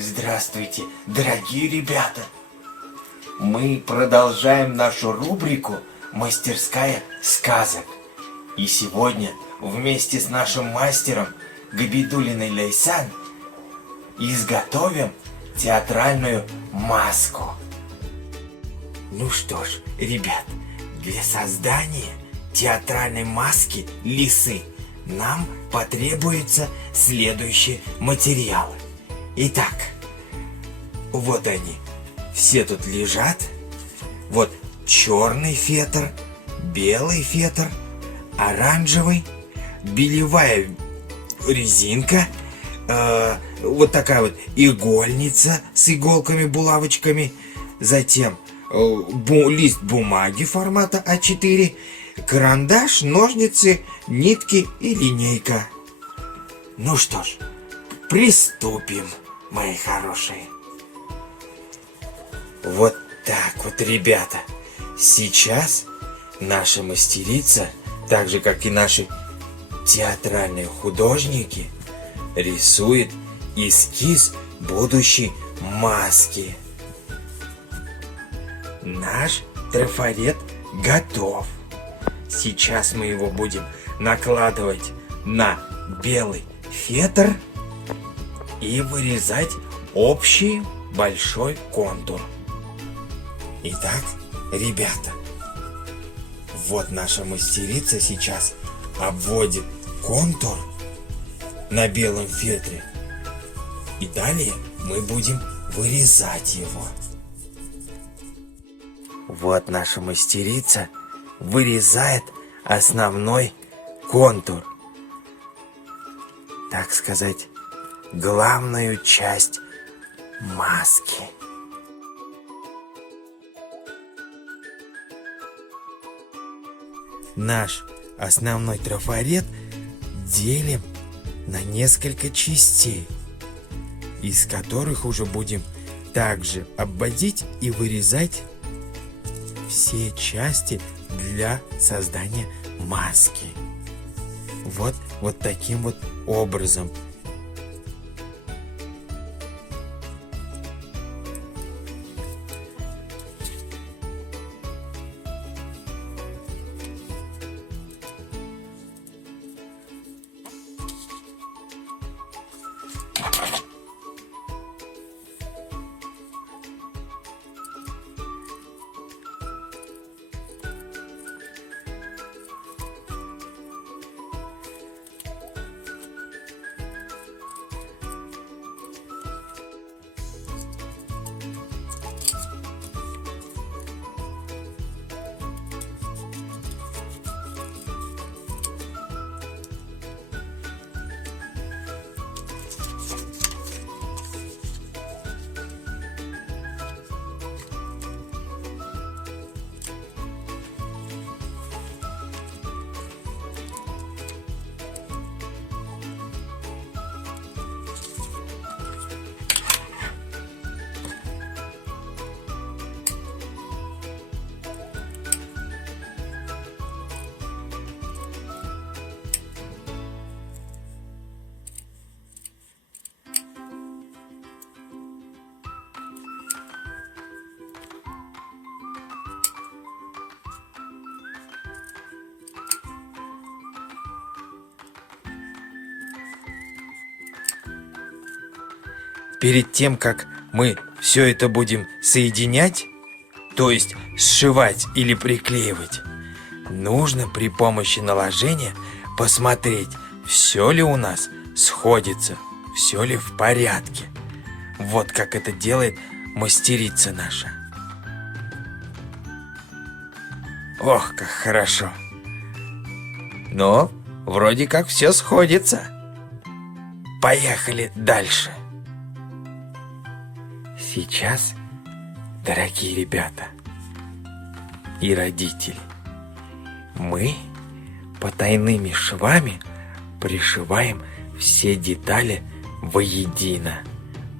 Здравствуйте, дорогие ребята! Мы продолжаем нашу рубрику «Мастерская сказок». И сегодня вместе с нашим мастером Габидуллиной Лейсан изготовим театральную маску. Ну что ж, ребят, для создания театральной маски лисы нам потребуются следующие материалы. Итак, вот они, все тут лежат. Вот черный фетр, белый фетр, оранжевый, белевая резинка, вот такая вот игольница с иголками-булавочками, затем лист бумаги формата А4, карандаш, ножницы, нитки и линейка. Ну что ж, приступим, мои хорошие. Вот так вот, ребята. Сейчас наша мастерица, так же как и наши театральные художники, рисует эскиз будущей маски. Наш трафарет готов. Сейчас мы его будем накладывать на белый фетр и вырезать общий большой контур. Итак, ребята, вот наша мастерица сейчас обводит контур на белом фетре. И далее мы будем вырезать его. Вот наша мастерица вырезает основной контур. Так сказать, главную часть маски. Наш основной трафарет делим на несколько частей, из которых уже будем также обводить и вырезать все части для создания маски. Вот таким вот образом. Перед тем, как мы все это будем соединять, то есть сшивать или приклеивать, нужно при помощи наложения посмотреть, все ли у нас сходится, все ли в порядке. Вот как это делает мастерица наша. Ох, как хорошо. Но вроде как все сходится. Поехали дальше. Сейчас, дорогие ребята и родители, мы потайными швами пришиваем все детали воедино.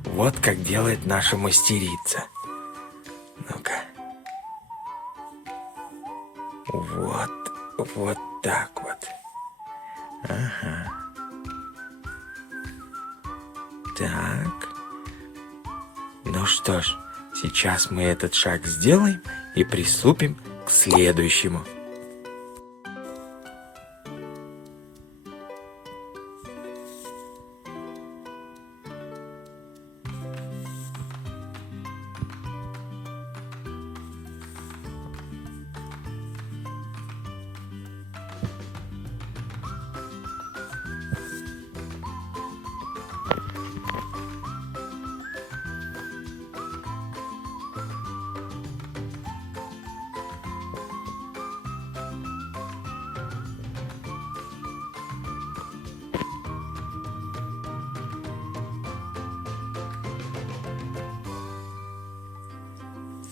Вот как делает наша мастерица. Ну-ка. Вот так вот. Ага. Так. что ж, сейчас мы этот шаг сделаем и приступим к следующему.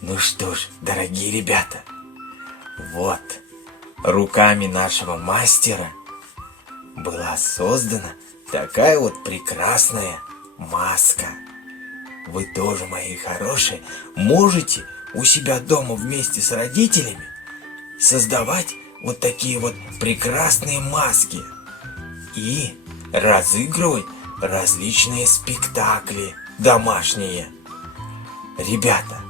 Ну что ж, дорогие ребята, вот руками нашего мастера была создана такая вот прекрасная маска. Вы тоже, мои хорошие, можете у себя дома вместе с родителями создавать вот такие вот прекрасные маски и разыгрывать различные спектакли домашние. Ребята,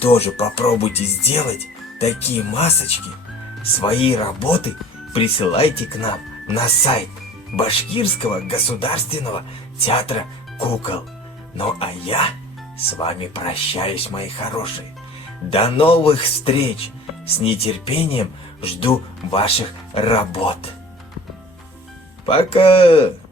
тоже попробуйте сделать такие масочки. Свои работы присылайте к нам на сайт Башкирского государственного театра кукол. Ну а я с вами прощаюсь, мои хорошие. До новых встреч! С нетерпением жду ваших работ. Пока!